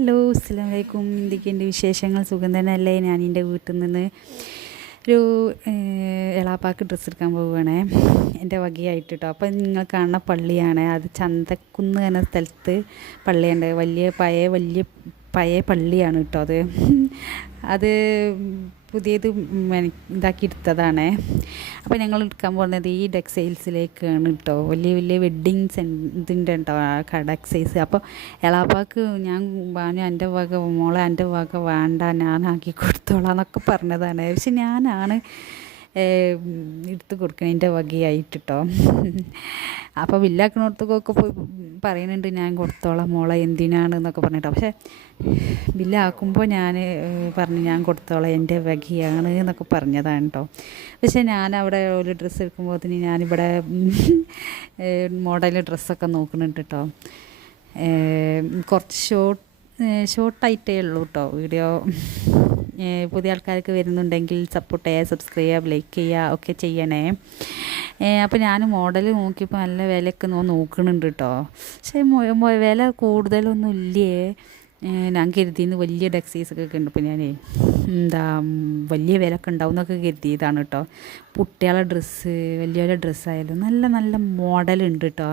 Hello അസ്സാം വലൈക്കും എന്തൊക്കെയുണ്ട് വിശേഷങ്ങൾ? സുഖം തന്നെയല്ലേ ഞാൻ എന്റെ വീട്ടിൽ നിന്ന് ഒരു എളാപ്പാക്ക് ഡ്രസ്സ് എടുക്കാൻ പോവുകയാണേ. എന്റെ വകയായിട്ട് കേട്ടോ അപ്പം നിങ്ങൾ കാണുന്ന പള്ളിയാണ്. അത് ചന്തക്കുന്ന് എന്ന സ്ഥലത്ത് പള്ളിയുണ്ട്. വലിയ പഴയ വലിയ പഴയ പള്ളിയാണ് കേട്ടോ അത്. അത് പുതിയത് ഇതാക്കിയെടുത്തതാണ്. അപ്പോൾ ഞങ്ങൾ എടുക്കാൻ പോകുന്നത് ഈ ഡെക്സൈൽസിലേക്കാണ് കേട്ടോ. വലിയ വലിയ വെഡ്ഡിങ് ഇതിന്റെ കേട്ടോ ആ ഡെക്സൈസ് അപ്പോൾ എളാപ്പാക്ക് ഞാൻ പറഞ്ഞു എന്റെ വക മോളെ എന്റെ വക വേണ്ട ഞാനാക്കി കൊടുത്തോളാം എന്നൊക്കെ പറഞ്ഞതാണ്. പക്ഷെ ഞാനാണ് എടുത്ത് കൊടുക്കണതിന്റെ വകയായിട്ട് അപ്പോൾ ബില്ലാക്കണോടത്തൊക്കെ പോയി പറയുന്നുണ്ട് ഞാൻ കൊടുത്തോളാം മോളെ എന്തിനാണ് എന്നൊക്കെ പറഞ്ഞിട്ടോ. പക്ഷേ ബില്ലാക്കുമ്പോൾ ഞാൻ പറഞ്ഞു ഞാൻ കൊടുത്തോളാം എന്റെ വകയാണ് എന്നൊക്കെ പറഞ്ഞതാണ് കേട്ടോ പക്ഷേ ഞാൻ അവിടെ ഒരു ഡ്രസ്സ് എടുക്കുമ്പോൾ തന്നെ ഞാനിവിടെ മോഡൽ ഡ്രസ്സൊക്കെ നോക്കുന്നുണ്ട് കേട്ടോ കുറച്ച് ഷോർട്ട് ഷോർട്ടായിട്ടേ ഉള്ളൂ കേട്ടോ വീഡിയോ. പുതിയ ആൾക്കാർക്ക് വരുന്നുണ്ടെങ്കിൽ സപ്പോർട്ട് ചെയ്യുക സബ്സ്ക്രൈബ് ലൈക്ക് ചെയ്യുക ഒക്കെ ചെയ്യണേ. അപ്പോൾ ഞാൻ മോഡൽ നോക്കിയപ്പോൾ നല്ല വിലയൊക്കെ നോക്കുന്നുണ്ട് കേട്ടോ പക്ഷേ വില കൂടുതലൊന്നും ഇല്ലേ? ഞാൻ കരുതിയെന്ന് വലിയ ഡെക്സൈസ് ഒക്കെ ഉണ്ട്. ഇപ്പോൾ ഞാൻ എന്താ വലിയ വില ഒക്കെ ഉണ്ടാവും എന്നൊക്കെ കരുതിയതാണ് കേട്ടോ കുട്ടികളെ ഡ്രസ്സ് വലിയ വലിയ ഡ്രസ്സായാലും നല്ല നല്ല മോഡലുണ്ട് കേട്ടോ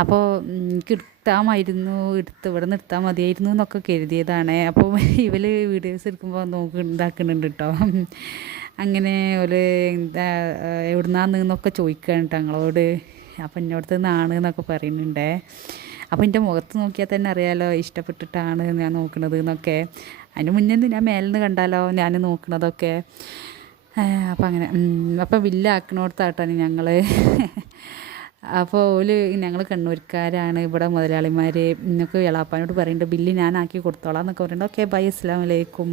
അപ്പോൾ എനിക്ക് എടുത്താമായിരുന്നു എടുത്ത് ഇവിടെ നിന്ന് എടുത്താൽ മതിയായിരുന്നു എന്നൊക്കെ കരുതിയതാണ്. അപ്പോൾ ഇവർ വീഡിയോസ് എടുക്കുമ്പോൾ നോക്കി ഇതാക്കുന്നുണ്ട് കേട്ടോ അങ്ങനെ ഒരു എന്താ എവിടുന്നാന്ന് എന്നൊക്കെ ചോദിക്കുകയാണ് കേട്ടോ ഞങ്ങളോട്. അപ്പം എന്നോടത്ത് നിന്നാണ് എന്നൊക്കെ പറയുന്നുണ്ടേ. അപ്പോൾ എന്റെ മുഖത്ത് നോക്കിയാൽ തന്നെ അറിയാലോ ഇഷ്ടപ്പെട്ടിട്ടാണ് ഞാൻ നോക്കണത് എന്നൊക്കെ. അതിന് മുന്നേ ഞാൻ മേലിൽ നിന്ന് കണ്ടാലോ ഞാൻ നോക്കണതൊക്കെ. അപ്പം അങ്ങനെ അപ്പം വില്ലാക്കണോടത്താട്ടാണ് ഞങ്ങൾ അപ്പോൾ ഓൽ ഞങ്ങൾ കണ്ണൂർക്കാരാണ് ഇവിടെ മുതലാളിമാർ എന്നൊക്കെ എളാപ്പാനോട് പറയുന്നുണ്ട് ബില്ല് ഞാനാക്കി കൊടുത്തോളാം എന്നൊക്കെ പറയുന്നുണ്ട് ഓക്കെ ബൈ അസ്സാം വലൈക്കും